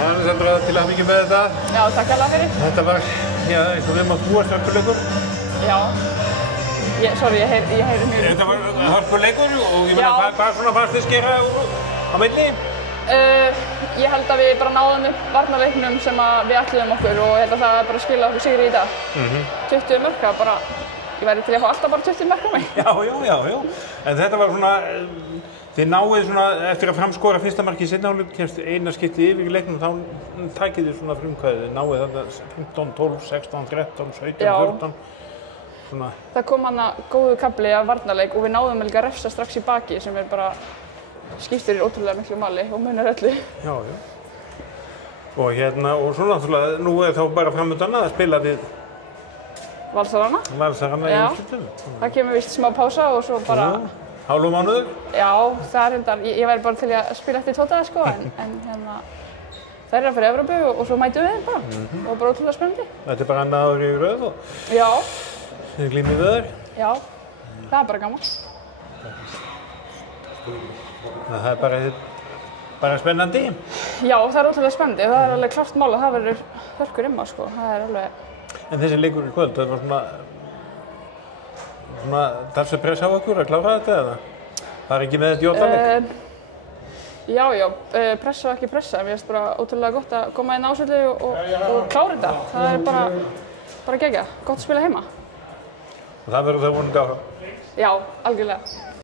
Sandra, til hamingju með þetta. Já, takk alveg fyrir. Þetta var, já, eins og við mátt búast hörkuleikur. Já. Sorry, ég heyri mjög. Þetta var hörkuleikur og ég meina, hvað svona fannst þið skera á milli? Ég held að við bara náðum upp varnarleiknum sem við ætluðum okkur og ég held að það bara skila okkur sigri í dag. 20 mörk, bara, ég væri til að fá alltaf bara 20 mörk á mig. Já. En þetta var svona, þið náið svona, eftir að framskora fyrsta marki í seinni hálfleik, kemst eina skipti yfir í leiknum, þá takið þið svona frumkvæðið, þið náið þarna 15, 12, 16, 13, 17, 14. Svona. Það kom hana góðu kafli af varnarleik og við náðum líka að refsa strax í baki sem bara skiptir ótrúlega miklu máli og munar öllu. Já. Og hérna, og svo náttúrulega, nú þá bara framöndan að spila við Valsarana í úrslitum. Það kemur víst smá pása og svo bara... Hálfur mánuður? Já, það reyndar, ég væri bara til að spila eftir 2 daga sko, en hérna, það að fyrir Evrópu og svo mætum við þeim bara. Og bara ótrúlega spennandi. Þetta bara annað árið í röð og... Já. Þið glímið við þær? Já, það bara gaman. Það bara spennandi? Já, það ótrúlega spennandi. Það alveg klárt mál að það verður hörkur sko. Það alveg... En þessi leikur í kvöld, það var svona talsvert press á okkur að klára þetta eða? Það ekki með þetta í óttaleg? Já, pressa og ekki pressa. Mér finnst bara ótrúlega gott að koma inn ásöldu og klára þetta. Það bara geggjað. Gott að spila heima. Og það verður það vonandi áfram? Já, algjörlega.